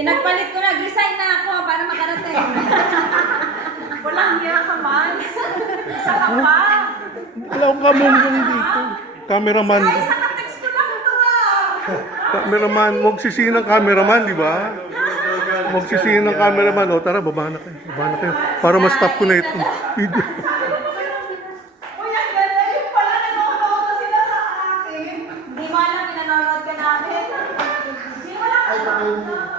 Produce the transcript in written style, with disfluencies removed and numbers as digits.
Pinagpalit ko, nag-resign na ako para makarating. Walang niya ka, Mans. Isa ka pa. Wala akong kamungkong dito. Cameraman. Ay, sa ka-text ko lang ito Cameraman. Magsisihin ng cameraman, di ba? Magsisihin ng cameraman. O tara, baba na kayo. Baba na kayo. Para ma-stop ko na ito. Video. Uy, ang ganda yung pala. Nanonood na sila sa akin. Hindi mo alam, pinanonood ka namin. Sino lang?